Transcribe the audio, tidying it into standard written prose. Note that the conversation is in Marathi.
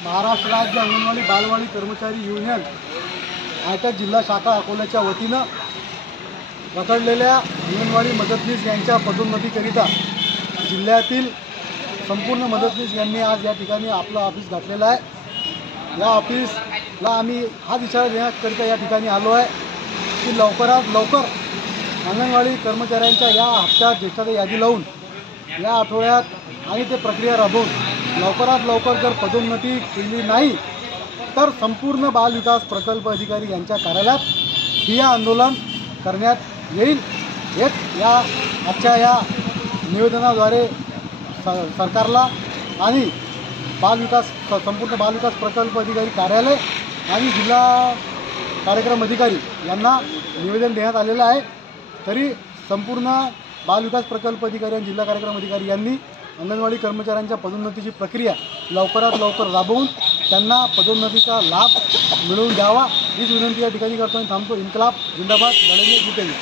महाराष्ट्र राज्य अंगणवाडी बालवाडी कर्मचारी युनियन आयटक जिल्हा शाखा अकोल्याच्या वतीनं पकडलेल्या अंगणवाडी मदतनीस यांच्या पदोन्नतीकरिता जिल्ह्यातील संपूर्ण मदतनीस यांनी आज या ठिकाणी आपलं ऑफिस घातलेलं आहे। या ऑफिसला आम्ही हाच इशारा देण्याकरिता या ठिकाणी आलो आहे की लवकरात लवकर अंगणवाडी कर्मचाऱ्यांच्या या हप्त्यात ज्येष्ठता यादी लावून या आठवड्यात आणि ते प्रक्रिया राबवून लवकरात लवकर जर पदोन्नती केली नाही तर संपूर्ण बाल विकास प्रकल्प अधिकारी यांच्या कार्यालयात ठिय्या आंदोलन करण्यात येईल। हेच या आजच्या या निवेदनाद्वारे सरकारला आणि संपूर्ण बाल विकास प्रकल्प अधिकारी कार्यालय आणि जिल्हा कार्यक्रम अधिकारी यांना निवेदन देण्यात आलेलं आहे। तरी संपूर्ण बाल विकास प्रकल्प अधिकारी आणि जिल्हा कार्यक्रम अधिकारी यांनी अंगणवाडी कर्मचाऱ्यांच्या पदोन्नतीची प्रक्रिया लवकरात लवकर राबवून त्यांना पदोन्नतीचा लाभ मिळवून द्यावा हीच विनंती या ठिकाणी करतो आणि थांबतो। इन्कलाब जिंदाबाद, लढेंगे जीतेंगे।